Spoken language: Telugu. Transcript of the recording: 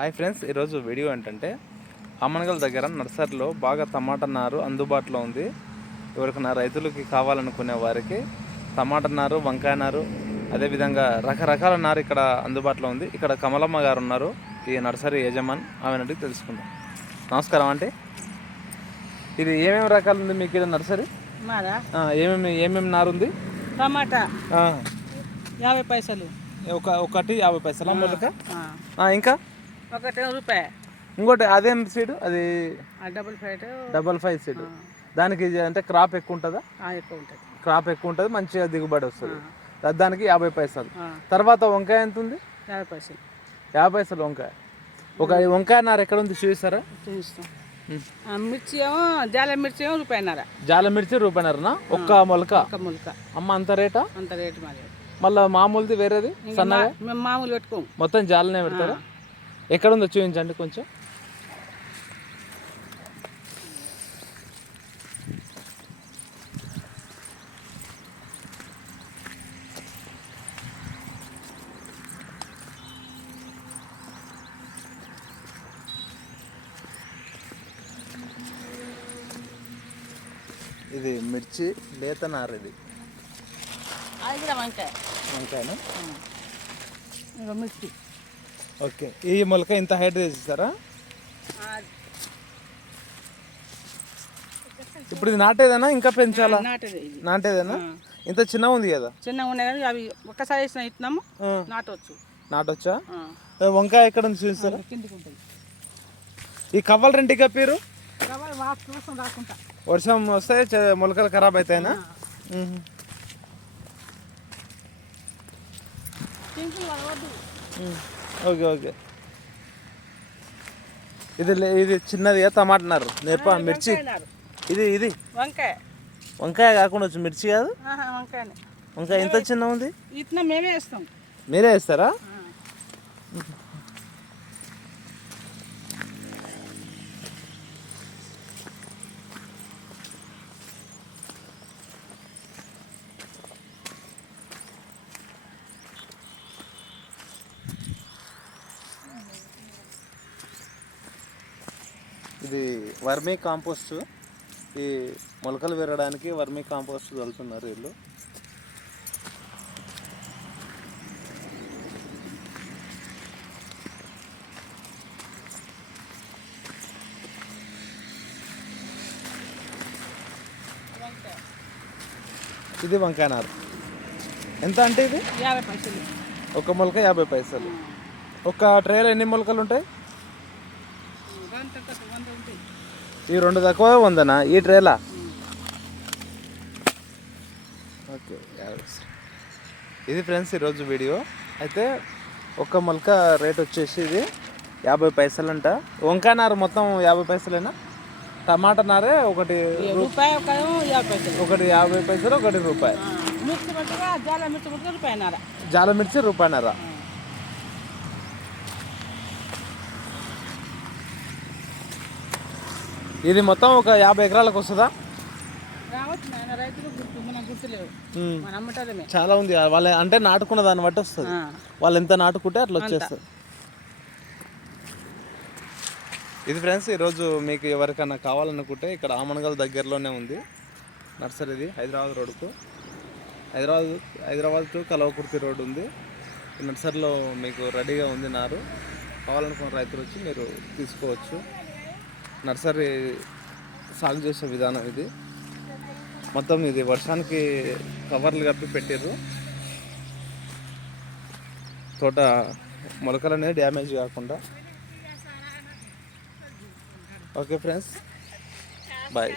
హాయ్ ఫ్రెండ్స్ ఈరోజు వీడియో ఏంటంటే అమ్మనగల్ దగ్గర నర్సరీలో బాగా టమాటా నారు అందుబాటులో ఉంది. ఎవరికైనా రైతులకి కావాలనుకునే వారికి టమాటా నారు వంకాయ నారు అదేవిధంగా రకరకాల నారు ఇక్కడ అందుబాటులో ఉంది. ఇక్కడ కమలమ్మ గారు ఉన్నారు ఈ నర్సరీ యజమాన్. ఆమె అడిగి తెలుసుకుందాం. నమస్కారం అంటే ఇది ఏమేమి రకాలు ఉంది మీకు ఇక్కడ నర్సరీ? ఏమేమి ఏమేమి నారు ఉంది? టమాటా. యాభై పైసలు. ఒక ఒకటి యాభై పైసలు. ఇంకా? ఒకటి రూపాయి. ఇంకోటి అదేం సీడ్ అది double fight double five seed దానికి అంటే క్రాప్ ఎక్కువ ఉంటుందా ఎక్కువ ఉంటుంది క్రాప్ ఎక్కువ ఉంటుంది మంచిగా దిగుబడి వస్తుంది. దానికి యాభై పైసలు. తర్వాత వంకాయ ఎంత ఉంది? యాభై పైసలు. యాభై పైసలు వంకాయ. ఒక వంకాయ నారు ఎక్కడ ఉంది చూపిస్తారా? చూపిస్తాం. మిర్చి ఏమో జాల మిర్చి ఏమో రూపాయిన్నర. జాల మిర్చి రూపాయన్నరనా? ఒక్క మొలక? ఒక ములక. అమ్మ అంత రేటా? అంత రేటు మరి. మళ్ళీ మామూలుది వేరేది? సన్నగా? మేము మామూలు పెట్టుకోము. మొత్తం జాలనే పెడతారా? ఎక్కడ ఉందో చూపించండి కొంచెం. ఇది మిర్చి లేత నారు ఇది అది కూడా వంకాయ. వంకాయనా? ఇంకా మిర్చి. ఓకే. ఈ మొలక ఇంత హైట్ చేస్తారా ఇప్పుడు ఇది నాటేదేనా? ఇంకా పెంచాలా? నాటేదేనా? ఇంత చిన్నగా ఉంది కదా. చిన్నగా ఉన్నాయి అవి ఒక్కసారి వేసిన ఇస్తున్నాము నాటవచ్చు నాటొచ్చా. వంకాయ ఎక్కడ కిందికి ఉంటుంది. ఈ కవ్వలు రెంటి కప్పిరు వర్షం వస్తే మొలకలు ఖరాబ్ అవుతాయినా. Okay okay. ఇది ఇది చిన్నది టమాటా నారు నేర్ప మిర్చి. ఇది ఇది. వంకాయ. వంకాయ కాకుండా వచ్చి మిర్చి కాదు? వంకాయ ఎంత చిన్న ఉంది ఇట్లా మేమే వేస్తాం. మీరే వేస్తారా? ఇది వర్మీ కాంపోస్ట్. ఈ మొలకలు పెరగడానికి వర్మీ కాంపోస్ట్ చల్లుతున్నారు వీళ్ళు. ఇది వంకాయ నారు. ఎంత అంటే ఇది? యాభై పైసలు. ఒక మొలక యాభై పైసలు. ఒక ట్రేలో ఎన్ని మొలకలు ఉంటాయి వంద ఒకటి, వంద ఉంటాయి ఈ రెండు తక్కువ వందనా ఈ ట్రేలా? ఓకే. ఇది ఫ్రెండ్స్ ఈరోజు వీడియో. అయితే ఒక మొలక రేట్ వచ్చేసి ఇది యాభై పైసలు అంట వంకాయ నారు మొత్తం యాభై పైసలేనా? టమాటా నారే ఒకటి రూపాయి ఒకటి యాభై పైసలు ఒకటి రూపాయి. జాల మిర్చి పట్టుగా రూపాయిన్నర జాల మిర్చి రూపాయన్నర ఇది మొత్తం ఒక యాభై ఎకరాలకు వస్తుందా? చాలా ఉంది. వాళ్ళ అంటే నాటుకున్న దాన్ని బట్టి వస్తుంది. వాళ్ళు ఎంత నాటుకుంటే అట్లా వచ్చేస్తుంది. ఇది ఫ్రెండ్స్ ఈరోజు మీకు ఎవరికైనా కావాలనుకుంటే ఇక్కడ ఆమనగల్ దగ్గరలోనే ఉంది. నర్సరీది హైదరాబాద్ రోడ్కు హైదరాబాద్ హైదరాబాద్ టు కలవకుర్తి రోడ్ ఉంది. నర్సరీలో మీకు రెడీగా ఉంది నారు. కావాలనుకున్న రైతులు వచ్చి మీరు తీసుకోవచ్చు. నర్సరీ సాగు చేసే విధానం ఇది. మొత్తం ఇది వర్షానికి కవర్లు కప్పి పెట్టారు తోట మొలకలు అనేది డ్యామేజ్ కాకుండా. Okay friends bye.